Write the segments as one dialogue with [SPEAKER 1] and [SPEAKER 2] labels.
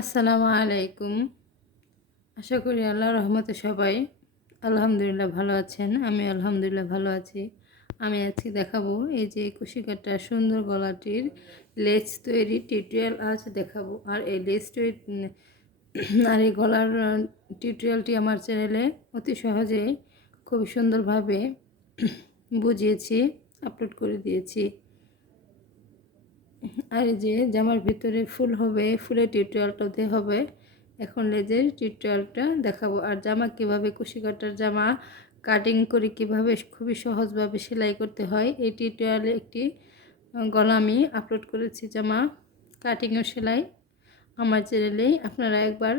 [SPEAKER 1] আসসালামু আলাইকুম। আশা করি আল্লাহ রহমতে সবাই আলহামদুলিল্লাহ ভালো আছেন। আমি আলহামদুলিল্লাহ ভালো আছি। আমি আজকে দেখাবো এই যে কুশিকাটা সুন্দর গলাটির লেজ তৈরি টিউটোরিয়াল আজ দেখাবো। আর এই লেজ তৈরি, আর এই গলার টিউটোরিয়ালটি আমার চ্যানেলে অতি সহজেই খুব সুন্দরভাবে বুঝিয়েছি, আপলোড করে দিয়েছি। আর যে জামার ভিতরে ফুল হবে, ফুলের টিউটোরিয়ালটাতে হবে। এখন লেজের টিউটোরিয়ালটা দেখাবো। আর জামা কীভাবে, কুশি কাটার জামা কাটিং করে কীভাবে খুবই সহজভাবে সেলাই করতে হয়, এই টিউটোরিয়ালে একটি গলা আমি আপলোড করেছি জামা কাটিং ও সেলাই। আমার চ্যানেলেই আপনারা একবার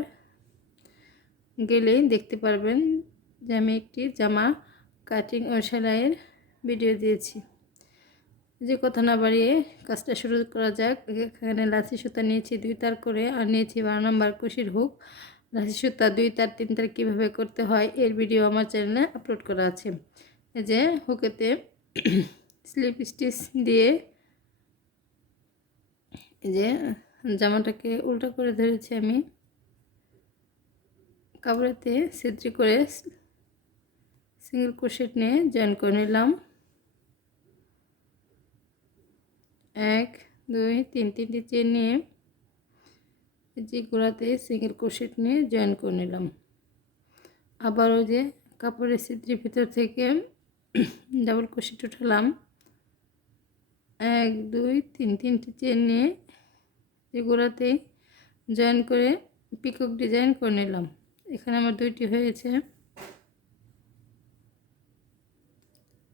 [SPEAKER 1] গেলেই দেখতে পারবেন যে আমি একটি জামা কাটিং ও সেলাইয়ের ভিডিও দিয়েছি। যে কথা না বাড়িয়ে কাজটা শুরু করা যাক। এখানে লাচি সুতা নিয়েছি দুই তার করে আর নিয়েছি বারো নম্বর কুশির হুক। লাচি সুতা দুই তার, তিন তার কীভাবে করতে হয় এর ভিডিও আমার চ্যানেলে আপলোড করা আছে। এই যে হুকেতে স্লিপ স্টিচ দিয়ে এই যে জামাটাকে উল্টো করে ধরেছি আমি। কাপড়েতে সিদ্রি করে সিঙ্গেল ক্রোশেট নিয়ে জয়েন করে নিলাম। এক, দুই, তিন তিনটি চেন নিয়ে যে গোড়াতে সিঙ্গেল ক্রোশেট নিয়ে জয়েন করে নিলাম। আবার ওই যে কাপড়ের সিদ্রির ভিতর থেকে ডাবল ক্রোশেট উঠালাম। এক, দুই, তিন তিনটি চেন নিয়ে যে গোড়াতে জয়েন করে পিকক ডিজাইন করে নিলাম। এখানে আমার দুইটি হয়েছে।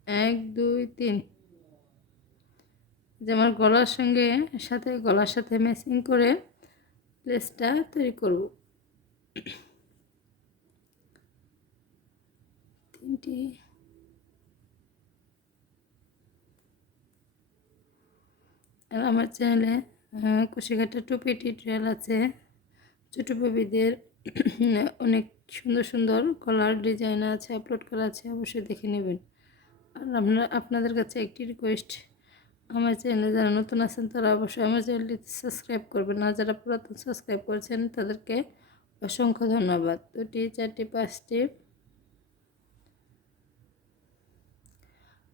[SPEAKER 1] এক, দুই, তিন যে আমার গলার সঙ্গে সাথে, গলার সাথে ম্যাচিং করে লেসটা তৈরি করব। তিনটি। আর আমার চ্যানেলে কুশিঘাটা টুপি টিউটোরিয়াল আছে। ছোটো বেবিদের অনেক সুন্দর সুন্দর কলার ডিজাইন আছে আপলোড করা আছে, অবশ্যই দেখে নেবেন। আর আপনার, আপনাদের কাছে একটি রিকোয়েস্ট আমার চ্যানেলে যারা নতুন আছেন তারা অবশ্যই আমার চ্যানেলটি সাবস্ক্রাইব করবেন। আর যারা পুরাতন সাবস্ক্রাইব করেছেন, তাদেরকে অসংখ্য ধন্যবাদ। দুটি, চারটি, পাঁচটি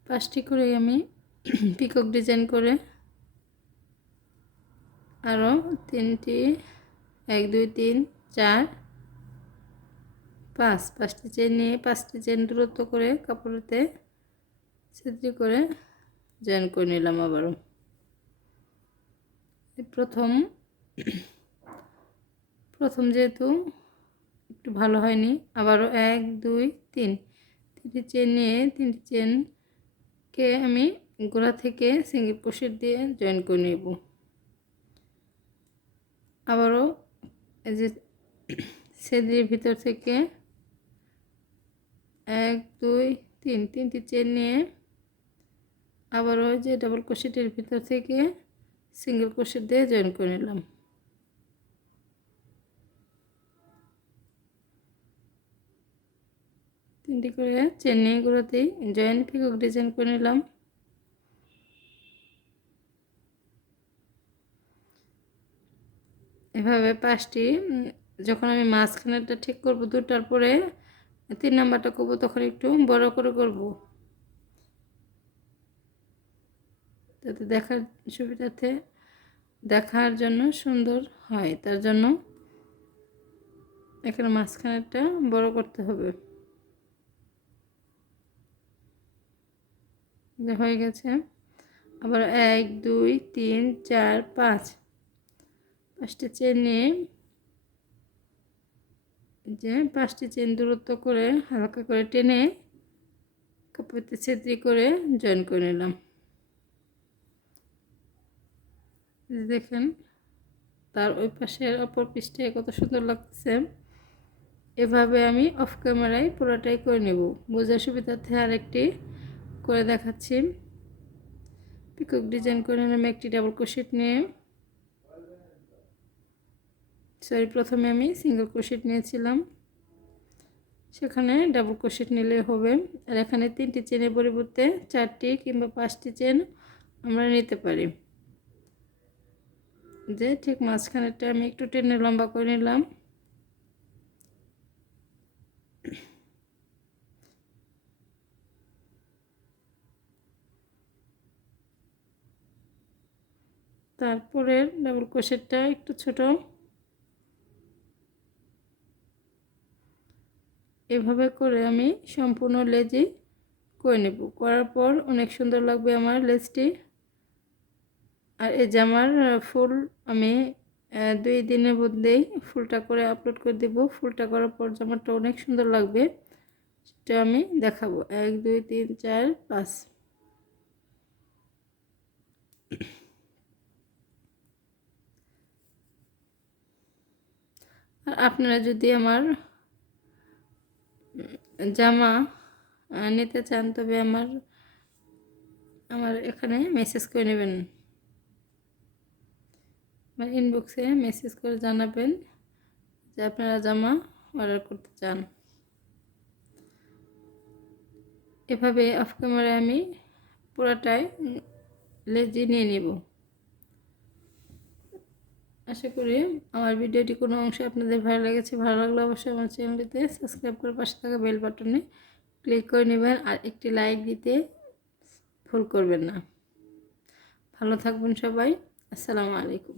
[SPEAKER 1] পাঁচটি করে আমি পিকক ডিজাইন করে আরও তিনটি, এক, দুই, তিন, চার, পাঁচ। পাঁচটি চেন নিয়ে পাঁচটি চেন দূরত্ব করে কাপড়তে ছিদ্রি করে জয়েন করে নিলাম আবারও। প্রথম প্রথম যেহেতু একটু ভালো হয়নি, আবারও এক, দুই, তিন। তিনটি চেন নিয়ে, তিনটি চেনকে আমি গোড়া থেকে সিঙ্গেল ক্রোশেট দিয়ে জয়েন করে নেব। আবারও এই যে সেদির ভিতর থেকে এক, দুই, তিন, তিনটি চেন নিয়ে আবার ওই যে ডাবল ক্রোশেটের ভিতর থেকে সিঙ্গেল ক্রোশেট দিয়ে জয়েন করে নিলাম। তিনটি করে চেন নিয়ে গুঁড়োতেই জয়েন পিকক ডিজাইন করে নিলাম। এভাবে পাঁচটি, যখন আমি মাঝখানেরটা ঠিক করব দুটার পরে তিন নাম্বারটা করব, তখন একটু বড় করে করব। যাতে দেখার সুবিধাতে দেখার জন্য সুন্দর হয়, তার জন্য এখানে মাঝখানেরটা বড় করতে হবে। হয়ে গেছে। আবার এক, দুই, তিন, চার, পাঁচ। পাঁচটি চেন নিয়ে যে পাঁচটি চেন দূরত্ব করে হালকা করে টেনে কাপড়তে ছেত্রি করে জয়েন করে নিলাম। দেখেন, তার ওই পাশের অপর পৃষ্ঠে কত সুন্দর লাগছে এভাবে আমি অফ ক্যামেরায় পুরোটাই করে নেব। বোঝার সুবিধার্থে আরেকটি করে দেখাচ্ছি। পিকক ডিজাইন করে নিলাম একটি ডাবল ক্রোশেট নিয়ে। সরি প্রথমে আমি সিঙ্গেল ক্রোশেট নিয়েছিলাম। সেখানে ডাবল ক্রোশেট নিলে হবে। আর এখানে তিনটি চেনের পরিবর্তে চারটি কিংবা পাঁচটি চেন আমরা নিতে পারি। যে ঠিক মাঝখানেরটা আমি একটু টেনে লম্বা করে নিলাম। তারপরে ডাবল ক্রোশেটটা একটু ছোট। এভাবে করে আমি সম্পূর্ণ লেজি করে নেব। করার পর অনেক সুন্দর লাগবে আমার লেজটি। আর এই জামার ফুল আমি দুই দিনের মধ্যেই ফুলটা করে আপলোড করে দেব। ফুলটা করার পর জামাটা অনেক সুন্দর লাগবে, সেটা আমি দেখাবো। এক, দুই, তিন, চার, পাঁচ। আর আপনারা যদি আমার জামা নিতে চান, তবে আমার আমার এখানে মেসেজ করে নেবেন। আমার ইনবক্সে মেসেজ করে জানাবেন যে আপনারা জামা অর্ডার করতে চান। এভাবে অফ ক্যামেরায় আমি পুরাটাই লেজি নিয়ে নেব। আশা করি আমার ভিডিওটি কোনো অংশে আপনাদের ভালো লেগেছে, ভালো লাগলে অবশ্যই আমার চ্যানেলটিতে সাবস্ক্রাইব করে পাশে থাকা বেল বাটনে ক্লিক করে নেবেন আর একটি লাইক দিতে ভুল করবেন না। ভালো থাকবেন সবাই, আসসালামু আলাইকুম।